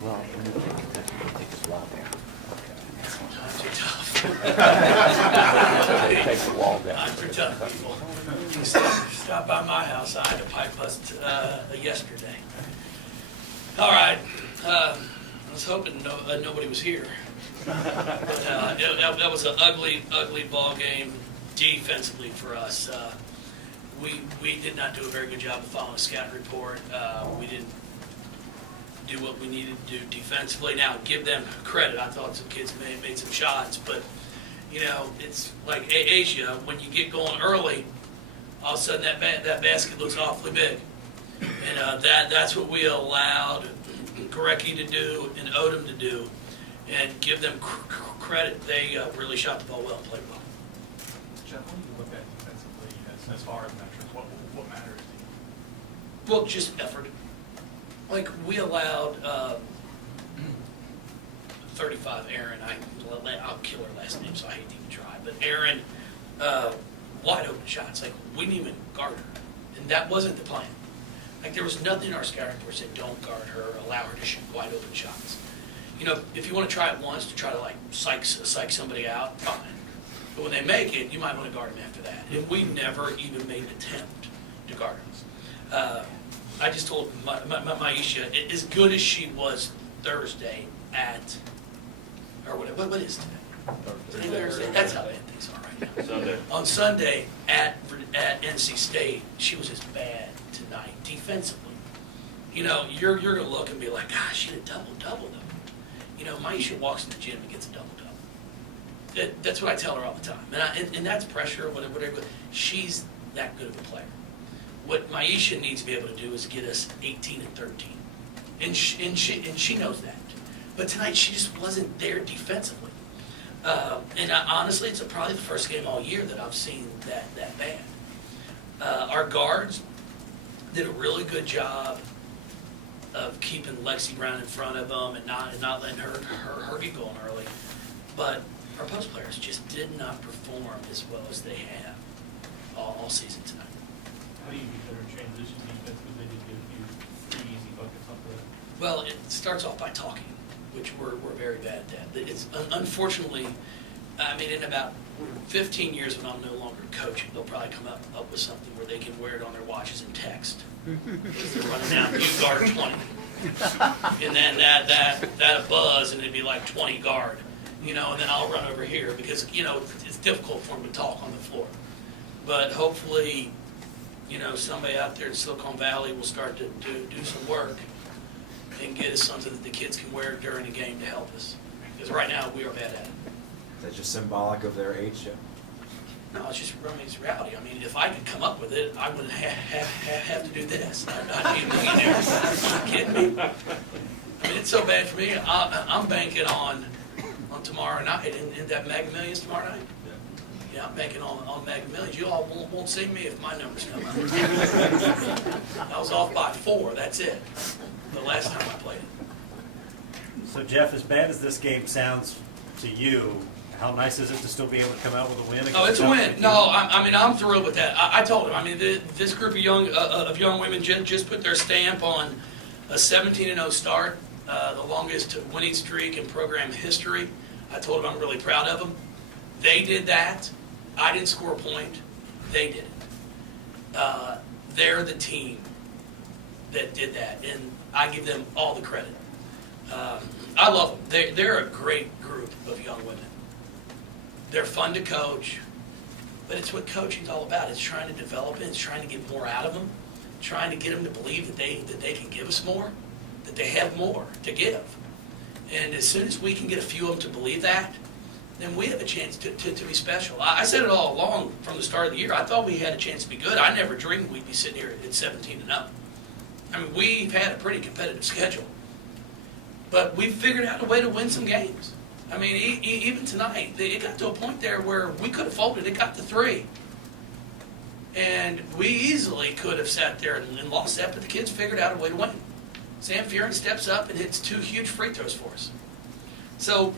Well, in the take this wall down. Times are tough. Take the wall down. Times are tough, people. Stop by my house. I had a pipe bust yesterday. All right. I was hoping nobody was here. But that was an ugly ball game defensively for us. We did not do a very good job of following the scouting report. We didn't do what we needed to do defensively. Now, give them credit. I thought some kids made some shots, but, you know, it's like Asia, when you get going early, all of a sudden that basket looks awfully big. And that's what we allowed Gorecki to do and Odom to do, and give them credit. They really shot the ball well and played well. Jeff, when you look at defensively as far as metrics, what matters to you? Well, just effort. Like, we allowed 35 Aaron, I'll kill her last name, so I hate to even try, but Aaron, wide open shots. Like, we didn't even guard her, and that wasn't the plan. Like, there was nothing in our scouting report that said don't guard her, allow her to shoot wide open shots. You know, if you want to try it once to try to, like, psych somebody out, fine. But when they make it, you might want to guard them after that. And we never even made an attempt to guard them. I just told Maisha, as good as she was Thursday or what is today? Thursday. That's how bad things are right now. Sunday. On Sunday at NC State, she was as bad tonight defensively. You know, you're going to look and be like, gosh, she had a double-double though. You know, Maisha walks in the gym and gets a double-double. That's what I tell her all the time. And that's pressure, whatever. She's that good of a player. What Maisha needs to be able to do is get us 18 and 13. And she knows that. But tonight she just wasn't there defensively. Honestly, it's probably the first game all year that I've seen that bad. Our guards did a really good job of keeping Lexi Brown in front of them and not letting her get going early. But our post players just did not perform as well as they have all season tonight. How do you get better in transition defense, because they did get a few pretty easy buckets off of that? Well, it starts off by talking, which we're very bad at. It's unfortunately, I mean, in about 15 years when I'm no longer coaching, they'll probably come up with something where they can wear it on their watches and text. Because they're running down, you guard 20. And then that buzz, and it'd be like 20 guard, you know, and then I'll run over here because, you know, it's difficult for them to talk on the floor. But hopefully, you know, somebody out there in Silicon Valley will start to do some work and get us something that the kids can wear during the game to help us. Because right now, we are bad at it. Is that just symbolic of their age, Jeff? No, it's just, I mean, it's reality. I mean, if I could come up with it, I wouldn't have to do this. I'd be a millionaire. Are you kidding me? I mean, it's so bad for me. I'm banking on tomorrow night, and that Mega Millions tomorrow night. Yeah, I'm banking on Mega Millions. You all won't see me if my numbers come out. I was off by 4. That's it. The last time I played it. So, Jeff, as bad as this game sounds to you, how nice is it to still be able to come out with a win? Oh, it's a win. No, I mean, I'm thrilled with that. I told him. I mean, this group of young women just put their stamp on a 17-0 start, the longest winning streak in program history. I told them I'm really proud of them. They did that. I didn't score a point. They did it. They're the team that did that, and I give them all the credit. I love them. They're a great group of young women. They're fun to coach, but it's what coaching's all about. It's trying to develop it. It's trying to get more out of them, trying to get them to believe that they can give us more, that they have more to give. And as soon as we can get a few of them to believe that, then we have a chance to be special. I said it all along from the start of the year. I thought we had a chance to be good. I never dreamed we'd be sitting here at 17-0. I mean, we've had a pretty competitive schedule, but we've figured out a way to win some games. I mean, even tonight, it got to a point there where we could have folded. It got to 3. And we easily could have sat there and lost that, but the kids figured out a way to win. Sam Fearon steps up and hits 2 huge free throws for us. So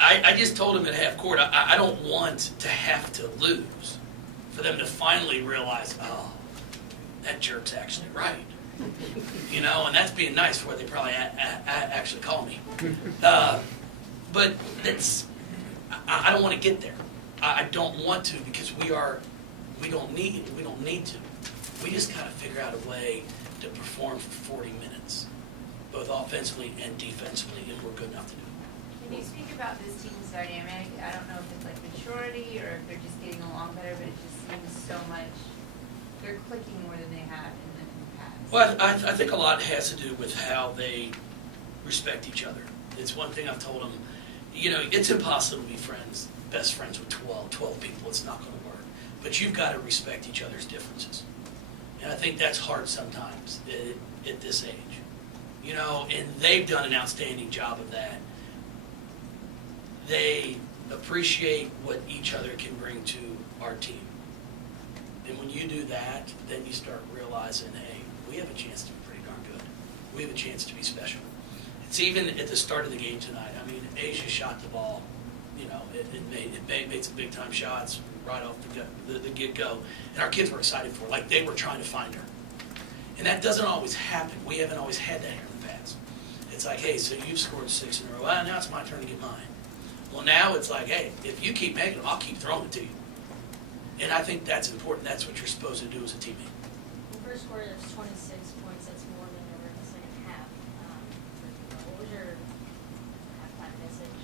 I just told him at half court, I don't want to have to lose for them to finally realize, oh, that jerk's actually right. You know, and that's being nice for what they probably actually call me. But I don't want to get there. I don't want to, because we don't need to. We just gotta figure out a way to perform for 40 minutes, both offensively and defensively, and we're good enough to do it. Can you speak about this team's dynamic? I don't know if it's like maturity or if they're just getting along better, but it just seems so much, they're clicking more than they have in the past. Well, I think a lot has to do with how they respect each other. It's one thing I've told them, you know, it's impossible to be best friends with 12 people. It's not going to work. But you've got to respect each other's differences. And I think that's hard sometimes at this age. You know, and they've done an outstanding job of that. They appreciate what each other can bring to our team. And when you do that, then you start realizing, hey, we have a chance to be pretty darn good. We have a chance to be special. It's even at the start of the game tonight. I mean, Asia shot the ball. You know, it made some big-time shots right off the get-go. And our kids were excited for it, like they were trying to find her. And that doesn't always happen. We haven't always had that here in the past. It's like, hey, so you've scored 6 in a row. Well, now it's my turn to get mine. Well, now it's like, hey, if you keep making them, I'll keep throwing it to you. And I think that's important. That's what you're supposed to do as a teammate. The first quarter, there's 26 points. That's more than there were in the second half. What was your halftime message?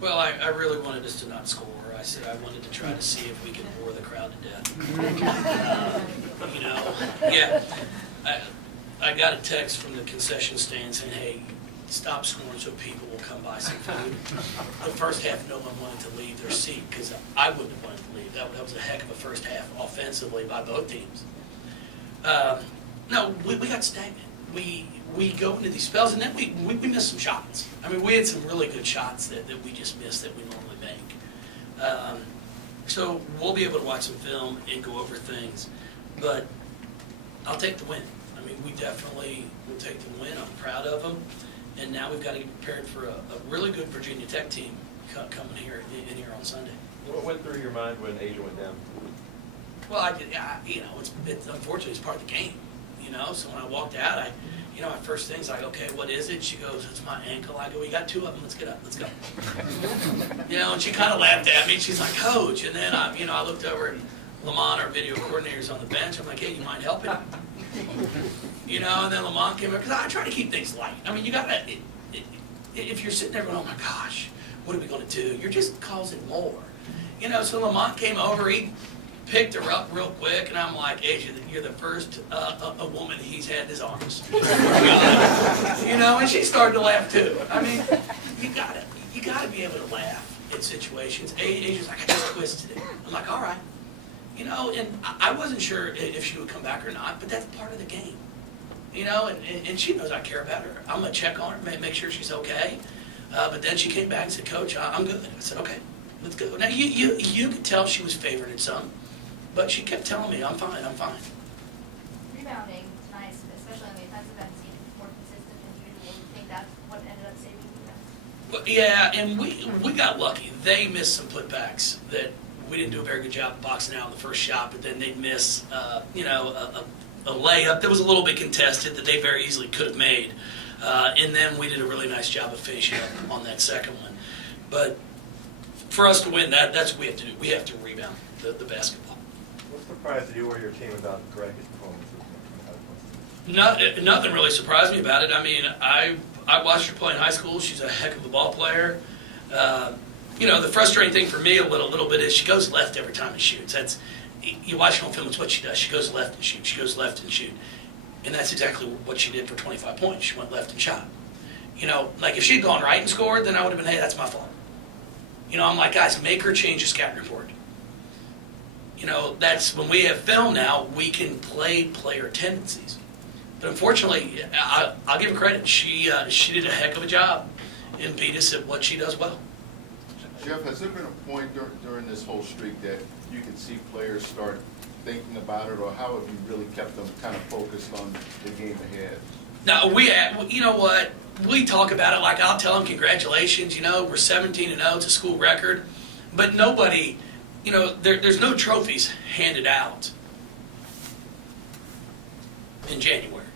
Well, I really wanted us to not score. I said I wanted to try to see if we could bore the crowd to death. You know, yeah. I got a text from the concession stand saying, hey, stop scoring so people will come buy some food. The first half, no one wanted to leave their seat because I wouldn't have wanted to leave. That was a heck of a first half offensively by both teams. No, we got stagnant. We go into these spells, and then we missed some shots. I mean, we had some really good shots that we just missed that we normally make. So we'll be able to watch some film and go over things, but I'll take the win. I mean, we definitely will take the win. I'm proud of them. And now we've got to get prepared for a really good Virginia Tech team coming here on Sunday. What went through your mind when Asia went down? Well, you know, it's unfortunately it's part of the game. You know, so when I walked out, my first thing's like, okay, what is it? She goes, it's my ankle. I go, we got 2 of them. Let's get up. Let's go. You know, and she kind of laughed at me. She's like, Coach. And then I looked over and Lamont, our video coordinator's on the bench. I'm like, hey, you mind helping? You know, and then Lamont came over, because I try to keep things light. I mean, you got to, if you're sitting there going, oh my gosh, what are we going to do? You're just causing more. You know, so Lamont came over, he picked her up real quick, and I'm like, Asia, you're the first a woman he's had in his arms. You know, and she started to laugh too. I mean, you got to be able to laugh in situations. Asia's like, I just twisted it. I'm like, all right. You know, and I wasn't sure if she would come back or not, but that's part of the game. You know, and she knows I care about her. I'm going to check on her, make sure she's okay. But then she came back and said, Coach, I'm good. I said, okay, let's go. Now, you could tell she was favored in some, but she kept telling me, I'm fine, I'm fine. Rebounding tonight, especially on the offensive end, seemed more consistent than usual. You think that's what ended up saving you guys? Well, yeah, and we got lucky. They missed some putbacks that we didn't do a very good job boxing out in the first shot, but then they'd miss, a layup that was a little bit contested that they very easily could have made. And then we did a really nice job of finishing up on that second one. But for us to win, that's what we have to do. We have to rebound the basketball. What surprised you or your team about Greg's performance? Nothing really surprised me about it. I mean, I watched her play in high school. She's a heck of a ball player. You know, the frustrating thing for me a little bit is she goes left every time she shoots. You watch her on film, it's what she does. She goes left and shoot. She goes left and shoot. And that's exactly what she did for 25 points. She went left and shot. You know, like if she'd gone right and scored, then I would have been, hey, that's my fault. You know, I'm like, guys, make her change the scouting report. You know, that's when we have film now, we can play player tendencies. But unfortunately, I'll give her credit. She did a heck of a job and beat us at what she does well. Jeff, has there been a point during this whole streak that you could see players start thinking about it, or how have you really kept them kind of focused on the game ahead? No, you know what? We talk about it like I'll tell them congratulations, you know, we're 17-0, it's a school record. But nobody, you know, there's no trophies handed out in January.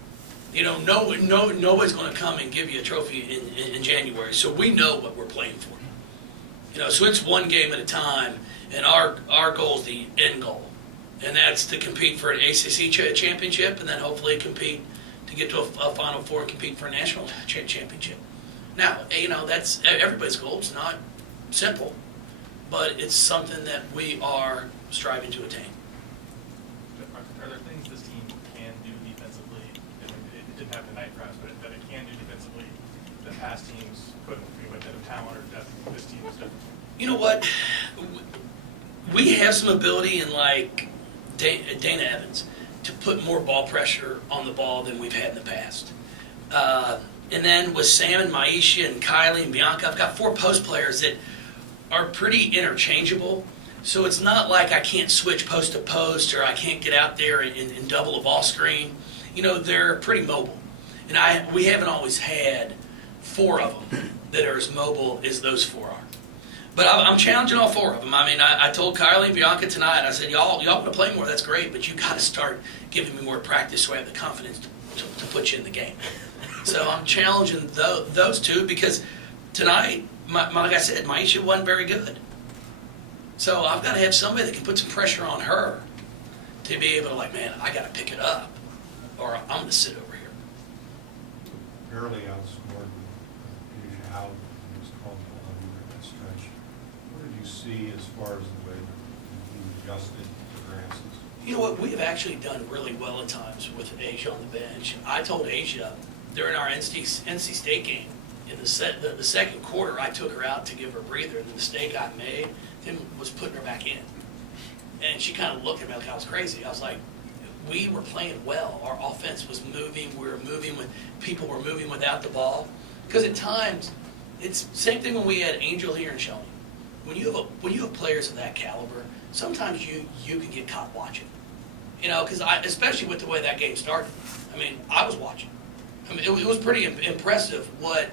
You know, nobody's going to come and give you a trophy in January, so we know what we're playing for. You know, so it's one game at a time, and our goal is the end goal, and that's to compete for an ACC championship, and then hopefully compete to get to a Final Four and compete for a national championship. Now, you know, that's everybody's goal. It's not simple, but it's something that we are striving to attain. Are there things this team can do defensively, and it didn't happen tonight perhaps, but that it can do defensively that past teams couldn't, with the talent or depth this team is different? You know what? We have some ability in, like, Dana Evans to put more ball pressure on the ball than we've had in the past. And then with Sam and Maisha and Kylie and Bianca, I've got 4 post players that are pretty interchangeable. So it's not like I can't switch post to post or I can't get out there and double a ball screen. You know, they're pretty mobile. And we haven't always had 4 of them that are as mobile as those 4 are. But I'm challenging all 4 of them. I mean, I told Kylie and Bianca tonight, I said, y'all want to play more, that's great, but you got to start giving me more practice so I have the confidence to put you in the game. So I'm challenging those 2 because tonight, like I said, Maisha wasn't very good. So I've got to have somebody that can put some pressure on her to be able to, like, man, I got to pick it up or I'm going to sit over here. Barely outscored Asia out in his called that stretch. What did you see as far as the way that you adjusted the grasses? You know what? We have actually done really well at times with Asia on the bench. I told Asia during our NC State game, in the second quarter, I took her out to give her a breather, and the mistake I made then was putting her back in. And she kind of looked at me like I was crazy. I was like, we were playing well. Our offense was moving. We were moving with people were moving without the ball. Because at times, it's same thing when we had Angel here and Shelley. When you have players of that caliber, sometimes you can get caught watching. You know, because especially with the way that game started. I mean, I was watching. I mean, it was pretty impressive what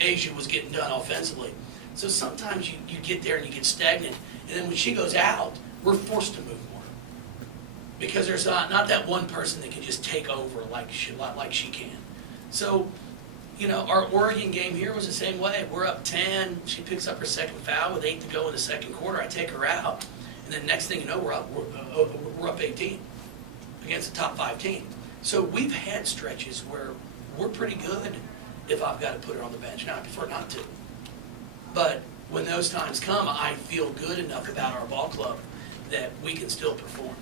Asia was getting done offensively. So sometimes you get there and you get stagnant, and then when she goes out, we're forced to move more. Because there's not that one person that can just take over like she can. So, you know, our Oregon game here was the same way. We're up 10. She picks up her second foul with 8 to go in the second quarter. I take her out, and then next thing you know, we're up 18 against a top 5 team. So we've had stretches where we're pretty good if I've got to put her on the bench. Now, I prefer not to. But when those times come, I feel good enough about our ball club that we can still perform.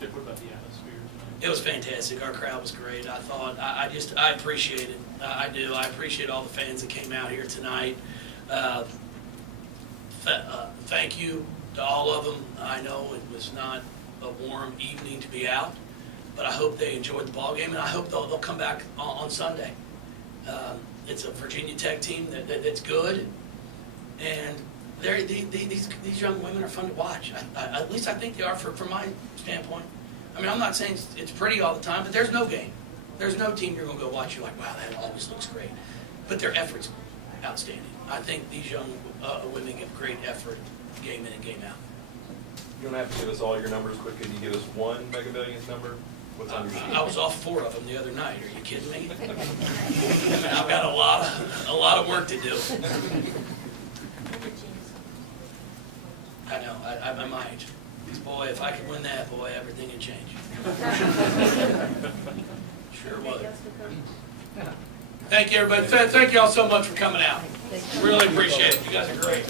Dick, what about the atmosphere tonight? It was fantastic. Our crowd was great. I thought, I appreciate it. I do. I appreciate all the fans that came out here tonight. Thank you to all of them. I know it was not a warm evening to be out, but I hope they enjoyed the ball game, and I hope they'll come back on Sunday. It's a Virginia Tech team that's good, and these young women are fun to watch. At least I think they are from my standpoint. I mean, I'm not saying it's pretty all the time, but there's no game. There's no team you're going to go watch. You're like, wow, that always looks great. But their effort's outstanding. I think these young women give great effort game in and game out. You don't have to give us all your numbers quick. Can you give us one Mega Millions number? What's on your sheet? I was off 4 of them the other night. Are you kidding me? I mean, I've got a lot of work to do. I know. I'm my age. Boy, if I could win that, boy, everything would change. Sure would. Thank you, everybody. Thank you all so much for coming out. Really appreciate it. You guys are great.